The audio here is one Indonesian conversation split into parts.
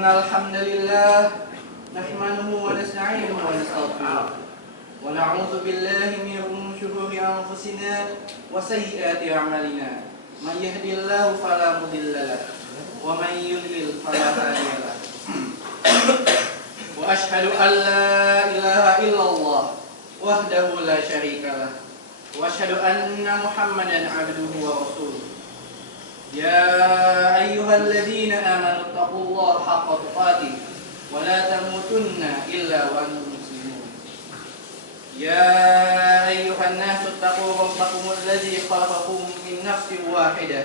إن الحمد لله نحمده ونستعينه ونستغفره ونعوذ بالله من شرور أنفسنا وسيئات أعمالنا من يهدي الله فلا مضل له ومن يضلل فلا هادي له وأشهد أن لا إله إلا الله وحده لا شريك له وأشهد أن محمدا عبده ورسوله يا أيها الذين آمنوا اتقوا الله حق تقاته ولا تموتن إلا وأنتم مسلمون يا أيها الناس اتقوا ربكم الذي خلقكم من نفس واحدة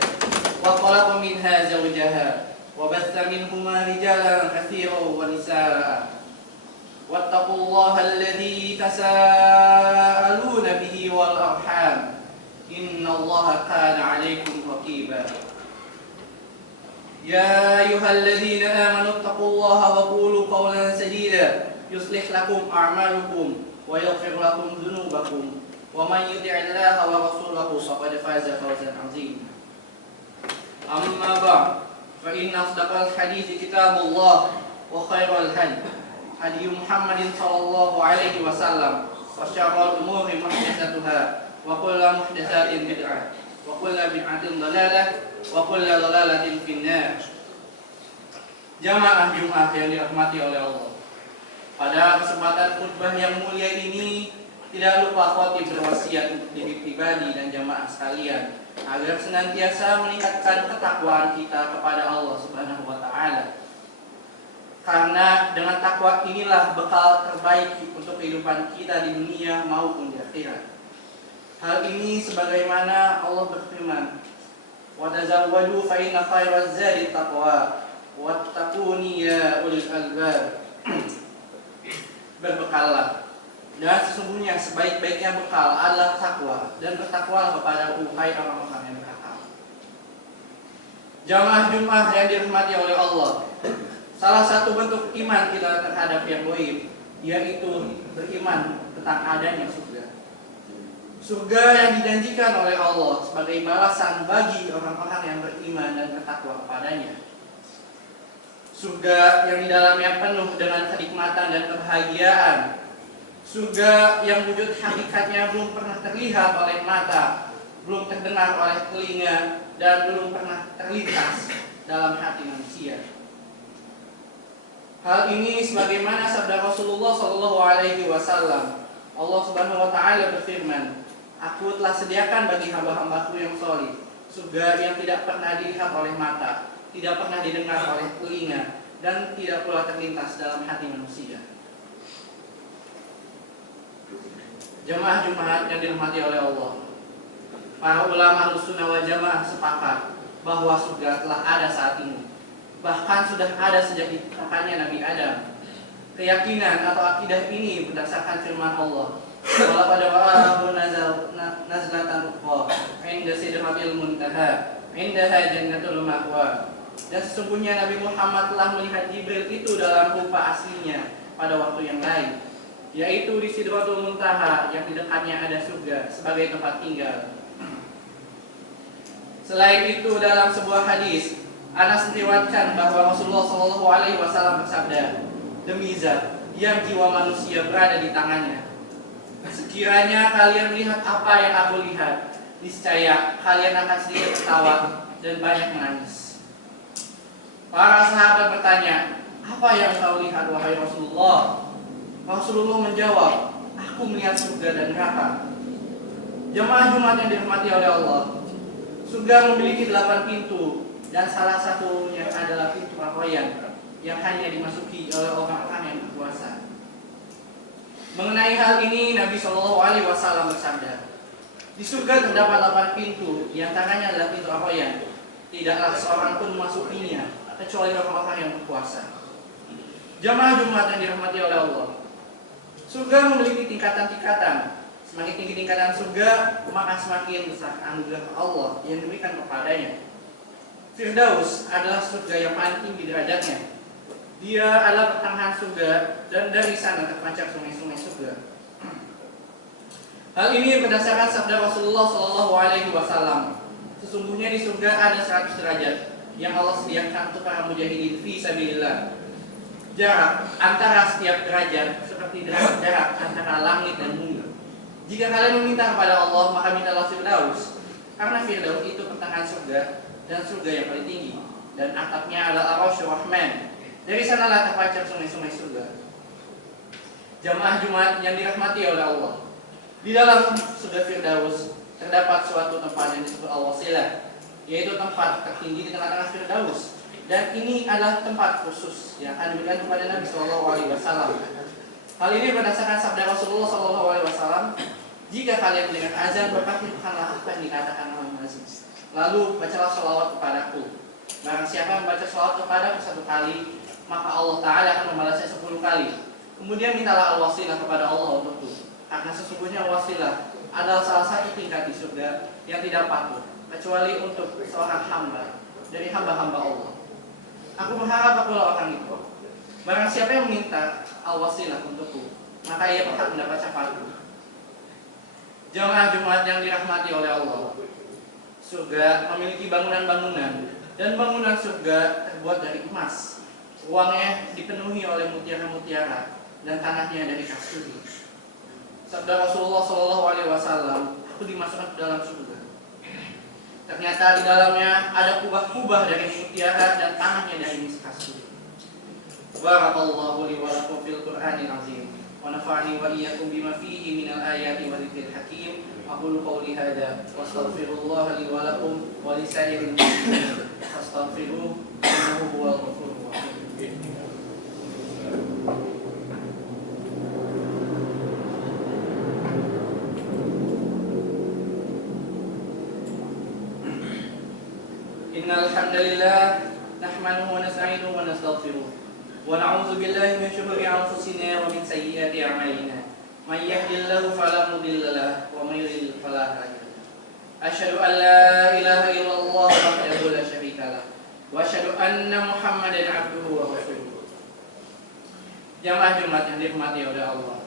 وخلق منها زوجها وبث منهما رجالا كثيرا ونساء واتقوا الله الذي تساءلون به والأرحام إن الله كان عليكم رقيبا يا أيها الذين آمنوا اتقوا الله وقولوا قولا سديدا يصلح لكم أعمالكم ويغفر لكم ذنوبكم ومن يطع الله ورسوله فقد فاز فوزا عظيما أما بعد فإن أصدق الحديث كتاب الله وخير الهدي هدي محمد صلى الله عليه وسلم وشر الأمور محدثاتها وكل محدثات بدعة وكل بدعة ضلالة وكل ضلالة في النار. Jamaah Jumat yang dirahmati oleh Allah. Pada kesempatan khutbah yang mulia ini tidak lupa khotib berwasiat untuk diri pribadi dan jamaah sekalian agar senantiasa meningkatkan ketakwaan kita kepada Allah Subhanahu wa taala. Karena dengan takwa inilah bekal terbaik untuk kehidupan kita di dunia maupun di akhirat. Hal ini sebagaimana Allah berfirman, "Wa tazawwadu fa inna khairaz zadi taqwa wattaquni ya ulil albab." Berbekallah, dan sesungguhnya sebaik-baiknya bekal adalah takwa, dan bertakwalah kepada uhai orang-orang yang berakal. Jamaah Jumat yang dirahmati oleh Allah, salah satu bentuk iman kita terhadap yang gaib yaitu beriman tentang adanya surga. Surga yang dijanjikan oleh Allah sebagai balasan bagi orang-orang yang beriman dan bertakwa kepadanya. Surga yang di dalamnya penuh dengan kenikmatan dan kebahagiaan. Surga yang wujud hakikatnya belum pernah terlihat oleh mata, belum terdengar oleh telinga, dan belum pernah terlintas dalam hati manusia. Hal ini sebagaimana sabda Rasulullah SAW. Allah Subhanahu wa taala berfirman, "Aku telah sediakan bagi hamba-hambaku yang salih surga yang tidak pernah dilihat oleh mata, tidak pernah didengar oleh telinga, dan tidak pula terlintas dalam hati manusia." Jamaah Jumat yang dirahmati oleh Allah, para ulama Ahlussunnah wal Jamaah sepakat bahwa surga telah ada saat ini, bahkan sudah ada sejak diciptakannya Nabi Adam. Keyakinan atau akidah ini berdasarkan firman Allah, "Wala pada wa'ahu nazlatan ukhra 'inda sidratil muntaha 'indaha jannatul ma'wa." Dan sesungguhnya Nabi Muhammad telah melihat Jibril itu dalam rupa aslinya pada waktu yang lain, yaitu di Sidratul Muntaha yang di dekatnya ada surga sebagai tempat tinggal. Selain itu dalam sebuah hadis Anas meriwayatkan bahwa Rasulullah SAW bersabda, "Demi zat yang jiwa manusia berada di tangannya, sekiranya kalian melihat apa yang aku lihat, niscaya kalian akan sedikit tertawa dan banyak menangis." Para sahabat bertanya, "Apa yang kau lihat wahai Rasulullah?" Rasulullah menjawab, "Aku melihat surga dan neraka." Jamaah Jumat yang dirahmati oleh Allah, surga memiliki 8 pintu, dan salah satunya adalah pintu Ar-Rayyan yang hanya dimasuki oleh orang-orang yang berkuasa. Mengenai hal ini Nabi SAW bersabda, "Di surga terdapat 8 pintu, di antaranya adalah pintu Ar-Rayyan. Tidaklah seorang pun memasukinya kecuali orang-orang yang berkuasa." Jamaah Jumat yang dirahmati oleh Allah, surga memiliki tingkatan-tingkatan. Semakin tinggi tingkatan surga, maka semakin besar anugerah Allah yang diberikan kepadanya. Firdaus adalah surga yang paling tinggi derajatnya. Dia adalah pertengahan surga, dan dari sana terpancar sungai-sungai surga. Hal ini berdasarkan sabda Rasulullah SAW. Sesungguhnya di surga ada 100 derajat yang Allah sediakan untuk para mujahidin fi sabilillah, jarak antara setiap derajat seperti jarak antara langit dan bumi. Jika kalian meminta kepada Allah, maka mintalah Firdaus, karena Firdaus itu pertengahan surga dan surga yang paling tinggi, dan atapnya adalah Ar-Rasyur Rahman. Dari sanalah terpancar sungai-sungai surga. Jamaah Jumat yang dirahmati oleh Allah, di dalam surga Firdaus terdapat suatu tempat yang disebut Al-Wasilah, yaitu tempat tertinggi di tengah-tengah Firdaus. Dan ini adalah tempat khusus yang akan diberikan kepada Nabi SAW. Hal ini berdasarkan sabda Rasulullah SAW, jika kalian mendengar azan, berkatakanlah apa yang dikatakan oleh muadzin. Lalu bacalah sholawat kepadaku. Barang siapa yang membaca sholawat kepadaku 1 kali, maka Allah Ta'ala akan membalasnya 10 kali. Kemudian mintalah al-wasilah kepada Allah untukku, karena sesungguhnya wasilah adalah salah satu tingkat di surga yang tidak patut kecuali untuk seorang hamba dari hamba-hamba Allah. Aku berharap akulah orang itu. Barang siapa yang meminta al-wasilah untukku, maka ia berhak mendapat syafaatku. Jamaah Jumat yang dirahmati oleh Allah, surga memiliki bangunan-bangunan, dan bangunan surga terbuat dari emas. Ruangnya dipenuhi oleh mutiara-mutiara dan tanahnya dari kasturi. Sabda Rasulullah SAW, aku dimasukkan ke dalam surga. Ternyata di dalamnya ada kubah-kubah dari mutiara dan tanahnya dari kasturi. Barakallahu li wa lakum fil Qur'anil azim. Wa nafa'ani wa iyyakum bima fihi minal ayati wa dzikril hakim. Aqulu qawli hadza wa astaghfirullah li wa lakum wa li sa'iril muslimin. Fastaghfiruhu innahu huwal ghafurur rahim. Innal hamdalillah nahmaduhu wa nasta'inuhu wa nastaghfiruh wa na'udzu billahi min shururi anfusina wa min sayyiati a'malina. May yahdihillahu fala mudilla lahu wa may yudlil fala hadiya lahu. Asyhadu an la ilaha illallah wahdahu la syarika lahu wa asyhadu anna Muhammadan 'abduhu wa rasuluh. Jamaah Jumat yang dirahmati oleh Allah,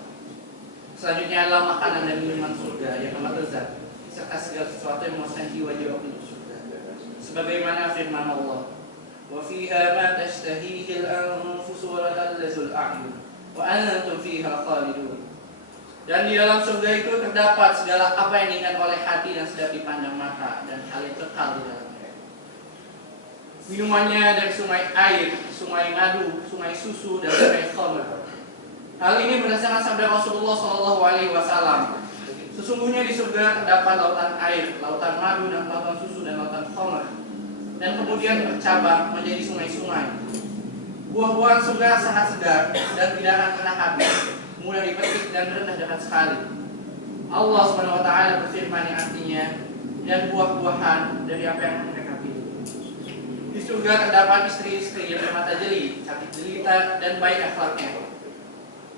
selanjutnya adalah makanan dan minuman surga yang amat lezat serta segala sesuatu yang memuaskan jiwa-jiwa penduduk surga. Sebagaimana firman Allah, wa fiha ma tashtahihil anfus wa ladallazul a'yun wa antum fiha khalidun. Dan di dalam surga itu terdapat segala apa yang diinginkan oleh hati dan sedap dipandang mata, dan hal itu kekal di dalamnya. Minumannya dari sungai air, sungai madu, sungai susu, dan sungai khamr. Hal ini berdasarkan sabda Rasulullah SAW. Sesungguhnya di surga terdapat lautan air, lautan madu, dan lautan susu, dan lautan khamr, dan kemudian bercabang menjadi sungai-sungai. Buah-buahan surga sangat segar dan tidak akan pernah habis, mudah dipetik dan rendah dengan sekali. Allah SWT berfirman yang artinya, dan buah-buahan dari apa yang mereka pilih. Di surga terdapat istri-istri yang bermata jeli, cantik jelita, dan baik akhlaknya,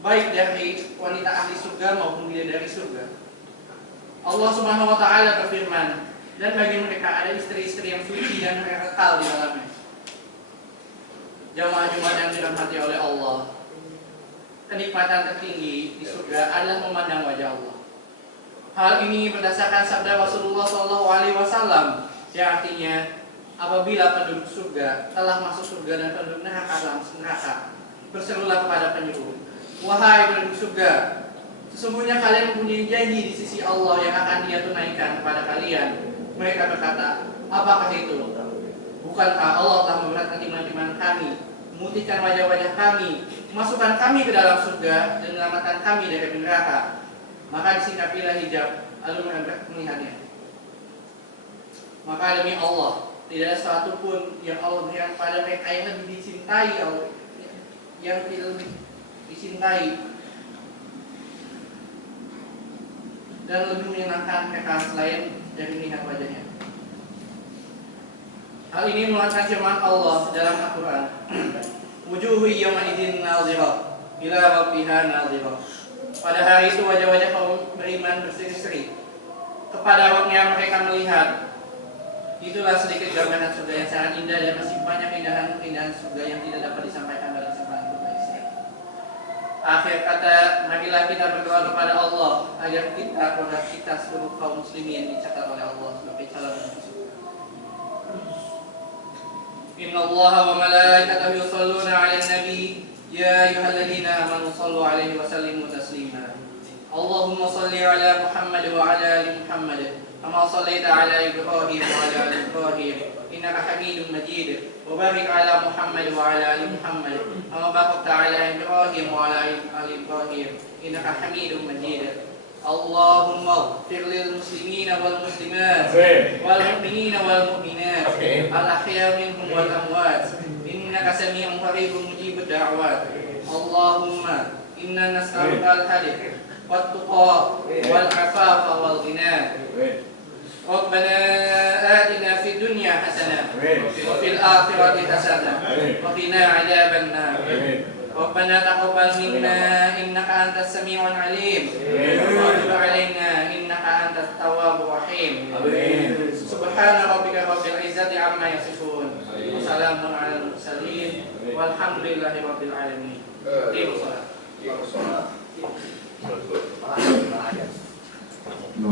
baik dari wanita ahli surga maupun bidadari surga. Allah Subhanahu wa Ta'ala berfirman, dan bagi mereka ada istri-istri yang suci dan mereka kekal di dalamnya. Jamaah Jumat yang dirahmati oleh Allah, kenikmatan tertinggi di surga adalah memandang wajah Allah. Hal ini berdasarkan sabda Rasulullah SAW, yang artinya, apabila penduduk surga telah masuk surga dan penduduk neraka dalam neraka, berserulah kepada penyuruh, wahai penduduk surga, sesungguhnya kalian mempunyai janji di sisi Allah yang akan Dia tunaikan kepada kalian. Mereka berkata, apakah itu? Bukankah Allah telah memberatkan iman-iman kami, memutihkan wajah-wajah kami, memasukkan kami ke dalam surga, dan menyelamatkan kami dari neraka? Maka disingkapilah hijab, lalu mereka melihatnya. Maka demi Allah, tidak ada sesuatu pun yang Allah berikan kepada mereka yang lebih dicintai, yang tidak lebih dicintai dan lebih menyenangkan mereka selain dari melihat wajahnya. Hal ini mengatakan firman Allah dalam Al-Quran, wujuhu yawma idzin nadhirah ila rabbiha nadhirah. Pada hari itu wajah-wajah kaum beriman berseri-seri kepada Rabbnya mereka melihat. Itulah sedikit gambaran surga yang sangat indah, dan masih banyak keindahan-keindahan surga yang tidak dapat disampaikan dalam kesempatan berbahasa. Akhir kata, marilah kita berdoa kepada Allah agar kita seluruh kaum muslimin dicatat oleh Allah sebagai calon masuk surga. Inna Allah wa malaikatahu yusholluna 'alan nabi يا أيها الذين آمنوا صلوا عليه وسلموا تسليما اللهم صل على محمد وعلى آل محمد كما صليت على إبراهيم وعلى آل إبراهيم إنك حميد مجيد وبارك على محمد وعلى آل محمد كما باركت على إبراهيم وعلى آل إبراهيم إنك حميد مجيد اللهم اغفر للمسلمين والمسلمات والمؤمنين والمؤمنات الأحياء منهم والأموات إنك سميع قريب مجيب الدعوات اللهم إنا نسألك الهدى والتقى والعفاف والغنى ربنا آتنا في الدنيا حسنة وفي الآخرة حسنة وقنا عذاب النار ربنا تقبل منا إنك أنت السميع العليم وتب علينا إنك أنت التواب الرحيم سبحان ربك رب العزة عما يصفون وسلام على المرسلين والحمد لله رب العالمين. No,